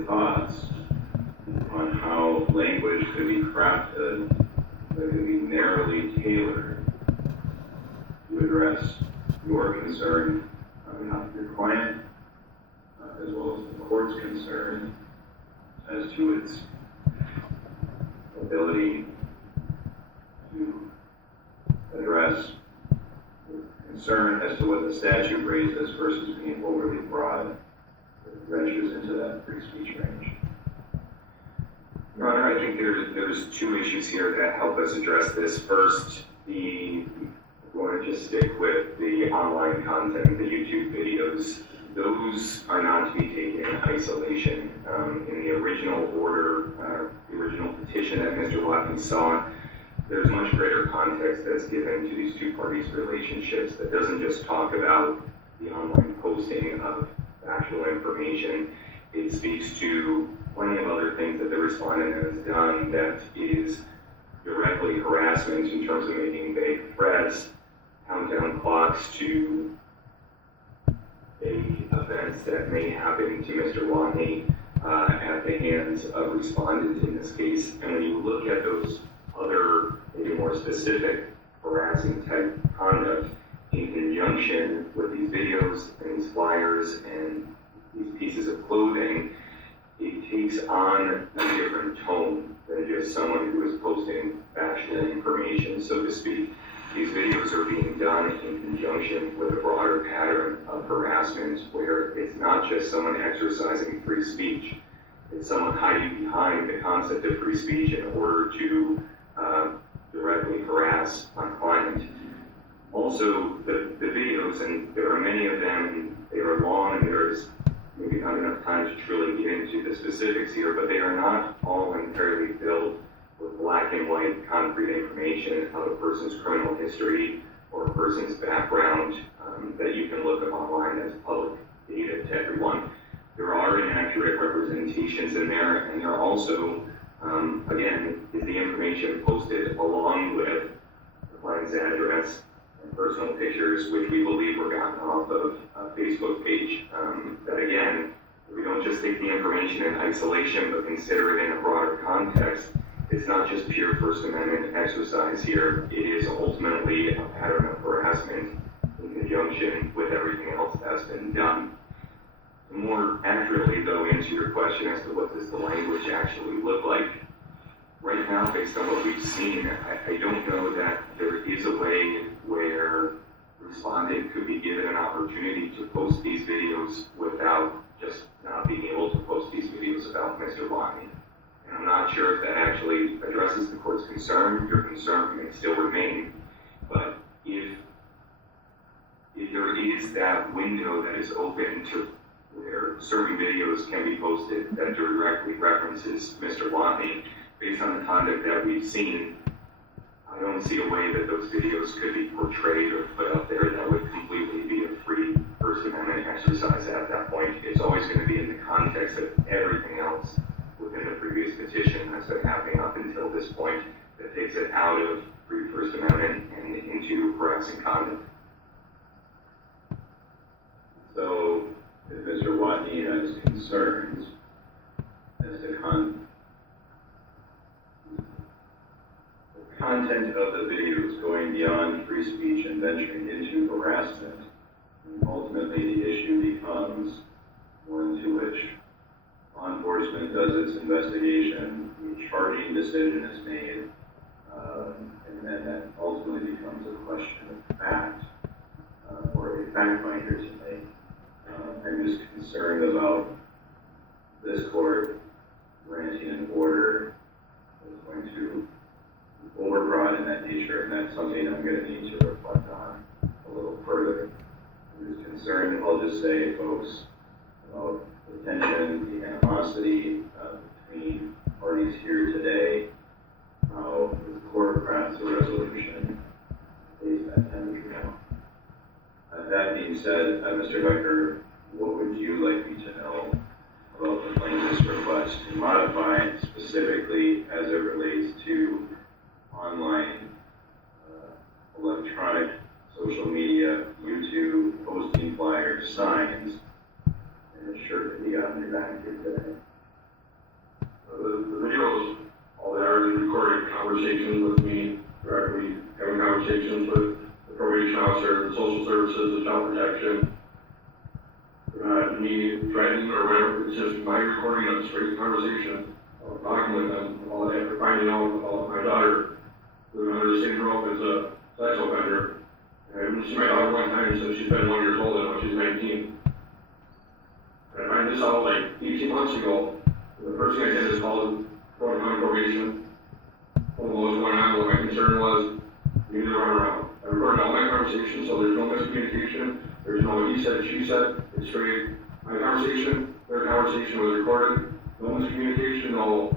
your thoughts on how language could be crafted that could be narrowly tailored to address your concern on behalf of your client, as well as the court's concern as to its ability to address concern as to what the statute raises versus being overly broad that ventures into that free speech range. Your Honor, I think there's two issues here that help us address this. First, we're going to just stick with the online content, the YouTube videos. Those are not to be taken in isolation. In the original order, the original petition that Mr. Watney saw, there's much greater context that's given to these two parties' relationships that doesn't just talk about the online posting of actual information. It speaks to plenty of other things that the respondent has done that is directly harassment in terms of making vague threats, countdown clocks to events that may happen to Mr. Watney at the hands of respondents in this case. And when you look at those other, maybe more specific harassing type conduct in conjunction with these videos and these flyers and these pieces of clothing, it takes on a different tone than just someone who is posting factual information, so to speak. These videos are being done in conjunction with a broader pattern of harassment where it's not just someone exercising free speech, it's someone hiding behind the concept of free speech in order to directly harass my client. Also, the videos, and there are many of them, they are long and there's maybe not enough time to truly get into the specifics here, but they are not all entirely filled with black and white concrete information of a person's criminal history or a person's background that you can look up online as public data to everyone. There are inaccurate representations in there, and there are also, again, is the information posted along with the client's address and personal pictures, which we believe were gotten off of a Facebook page. That again, we don't just take the information in isolation, but consider it in a broader context. It's not just pure First Amendment exercise here. It is ultimately a pattern of harassment in conjunction with everything else that's been done. To more accurately, though, answer your question as to what does the language actually look like. Right now, based on what we've seen, I don't know that there is a way where respondent could be given an opportunity to post these videos without just not being able to post these videos about Mr. Watney. And I'm not sure if that actually addresses the court's concern. Your concern may still remain, but if there is that window that is open to where certain videos can be posted that directly references Mr. Watney, based on the conduct that we've seen, I don't see a way that those videos could be portrayed or put up there that would completely be a free First Amendment exercise at that point. It's always going to be in the context of everything else within the previous petition that's been happening up until this point that takes it out of free First Amendment and into harassing conduct. So, if Mr. Watney has concerns as to the content of the videos going beyond free speech and venturing into harassment, and ultimately the issue becomes one to which law enforcement does its investigation, the charging decision is made, and then that ultimately becomes a question of fact for a fact finder to make. I'm just concerned about this court granting an order that's going to be overbroad in that nature, and that's something I'm going to need to reflect on a little further. I'm just concerned, I'll just say, folks, about the tension, the animosity between parties here today, how the court crafts a resolution based on that temperature. That being said, Mr. Becker, what would you like me to know about the plaintiff's request to modify specifically as it relates to online, electronic, social media, YouTube, posting flyers, signs, and a shirt to be on your back here today? conversations with the probation officer, the social services, the child protection. Me threatening or whatever, it's just my recording of a straight conversation, talking with them, all that after finding out about my daughter, living under the same roof as a sex offender. I haven't seen my daughter one time since she's been 1 year old and when she's 19. I found this out like 18 months ago. The first thing I did is call Florida County Probation. Told them what was going on, what my concern was. We need to run around. I recorded all my conversations, so there's no miscommunication. There's no he said, she said. It's straight. My conversation, their conversation was recorded. No miscommunication, no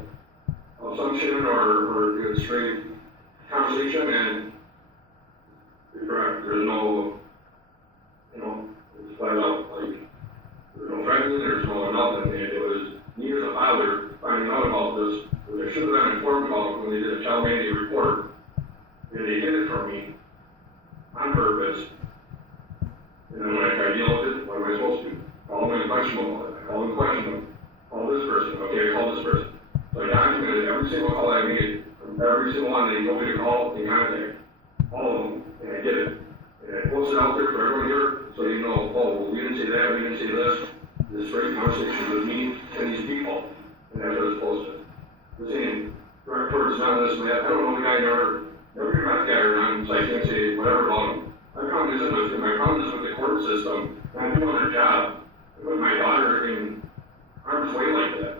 assumption or it's straight conversation, and you're correct. There's no, it's flat out like there's no threatening, there's no nothing. And it was me as a father finding out about this, which I should have been informed about when they did a child mandate report. And they did it for me on purpose. And then when I try to deal with it, what am I supposed to do? Call them and question them about it. I call them and question them. Call this person. Okay, I call this person. So I documented every single call I made from every single one they told me to call and contact. All of them. And I did it. And I posted out there for everyone here so you know, oh, well, we didn't say that, we didn't say this. This great conversation with me and these people. And that's what it's posted. The same. Director's not this and that. I don't know the guy never met the guy around, so I can't say whatever about him. My problem isn't with him. My problem is with the court system not doing their job. With my daughter in harm's way like that.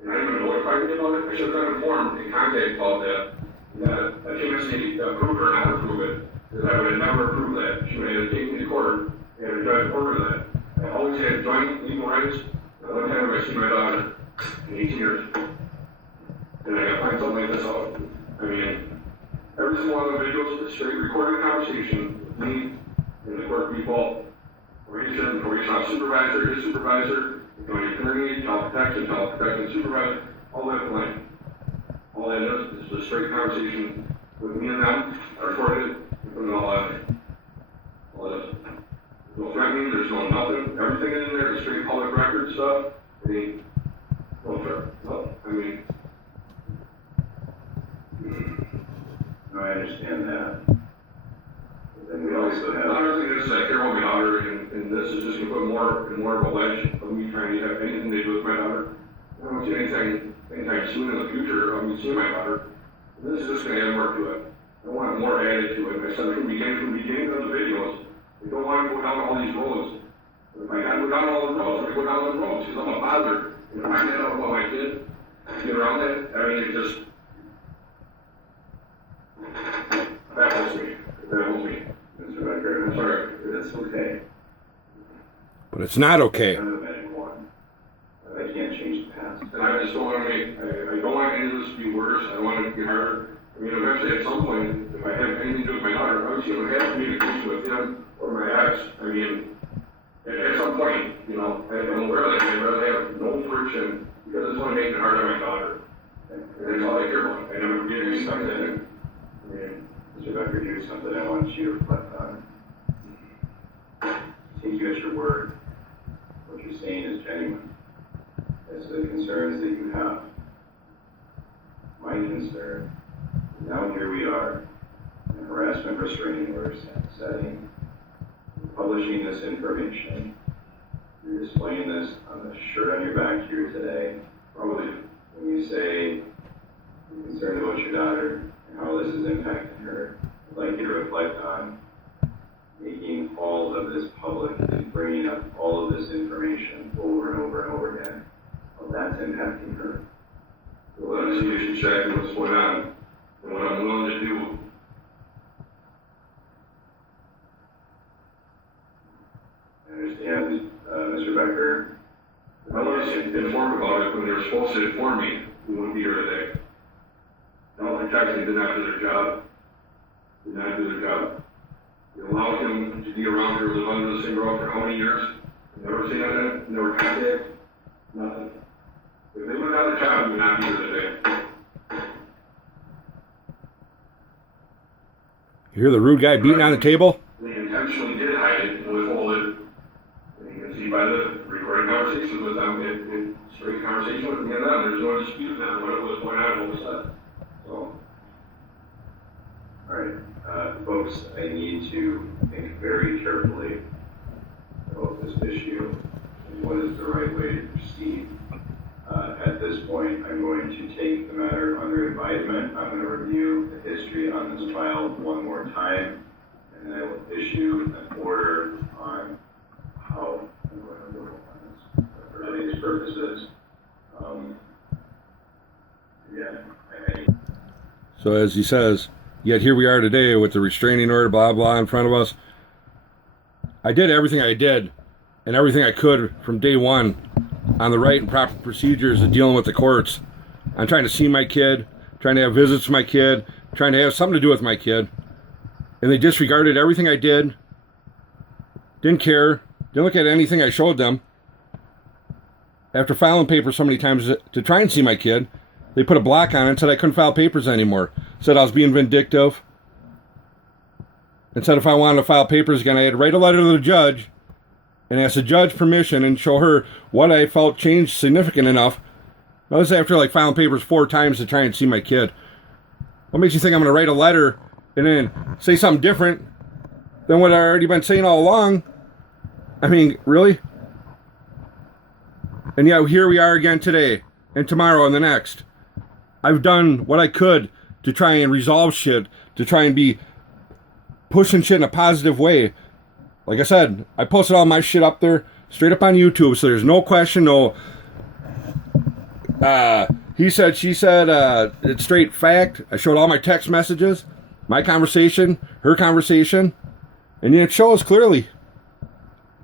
And I didn't even notify me about it. I should have been informed in contact about that. I can't say approve or not approve it. Because I would have never approved that. She would have taken me to court and a judge ordered that. I always had joint legal rights. The one time I see my daughter in 18 years. And I gotta find something like this out. I mean, every single one of the videos is straight recorded conversation with me and the court people, probation officer supervisor, his supervisor, the county attorney, child protection supervisor, all that blank. All that is a straight conversation with me and them. I recorded it, and all that. All that. There's no threatening, there's no nothing. Everything in there is straight public record stuff. No threat. No, I mean. No, I understand that. But then we also have. Another thing is, I care about my daughter, and this is just going to put more and more of a wedge of me trying to have anything to do with my daughter. I don't see anything anytime soon in the future of me seeing my daughter. And this is just going to add more to it. I want more added to it. I said from the beginning of the videos, we don't want to go down all these roads. If I got to go down all the roads, we go down the roads because I'm a father. And if I find out about my kid, get around that, I mean, it just. That holds me. Mr. Becker, I'm sorry, that's okay. But it's not okay. I'm the magic one. I can't change the past. And I just don't want to I don't want any of this to be worse. I don't want it to be harder. I mean, eventually at some point, if I have anything to do with my daughter, obviously I'm going to have communication with him or my ex. I mean, at some point, I don't wear that. I'd rather have no friction because it's going to make it hard on my daughter. And that's all I care about. I never get any stuff in it. Mr. Becker, here's something I want you to reflect on. Take you at your word. What you're saying is genuine. As the concerns that you have. My concern, now here we are, in a harassment restraining order setting, you're publishing this information, you're displaying this on the shirt on your back here today. Probably when you say you're concerned about your daughter, how this is impacting her. I'd like you to reflect on making all of this public and bringing up all of this information over and over and over again. How that's impacting her. Well, let's see if you should check what's going on and what I'm willing to do. I understand, Mr. Becker. I was informed about it when they were supposed to inform me. We wouldn't be here today. No, the taxi did not do their job. Did not do their job. They allowed him to be around here, live under the same roof for how many years? Never seen that, never contact, nothing. If they would have done their job, we would not be here today. You hear the rude guy beating on the table? They intentionally did hide it and withhold it. And you can see by the recording conversations with them, straight conversation with me and them, there's no dispute on what was going on, what was said. So. All right. folks, I need to think very carefully about this issue and what is the right way to proceed. At this point, I'm going to take the matter under advisement. I'm going to review the history on this file one more time, and I will issue an order on how I'm going to work on this for today's purposes. So as he says, yet here we are today with the restraining order, blah, blah, in front of us. I did everything I did and everything I could from day one on the right and proper procedures of dealing with the courts. I'm trying to see my kid, trying to have visits with my kid, trying to have something to do with my kid. And they disregarded everything I did, didn't care, didn't look at anything I showed them. After filing papers so many times to try and see my kid, they put a block on it and said I couldn't file papers anymore. Said I was being vindictive. And said if I wanted to file papers again, I had to write a letter to the judge and ask the judge permission and show her what I felt changed significant enough. That was after like filing papers 4 times to try and see my kid. What makes you think I'm going to write a letter and then say something different than what I've already been saying all along? I mean, really? And yeah, here we are again today and tomorrow and the next. I've done what I could to try and resolve shit, to try and be pushing shit in a positive way. Like I said, I posted all my shit up there, straight up on YouTube, so there's no question, no, he said, she said, it's straight fact. I showed all my text messages, my conversation, her conversation, and it shows clearly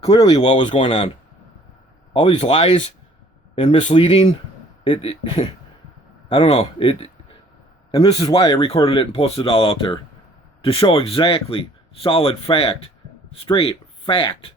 what was going on. All these lies and misleading, I don't know, and this is why I recorded it and posted it all out there. To show exactly, solid fact, straight fact,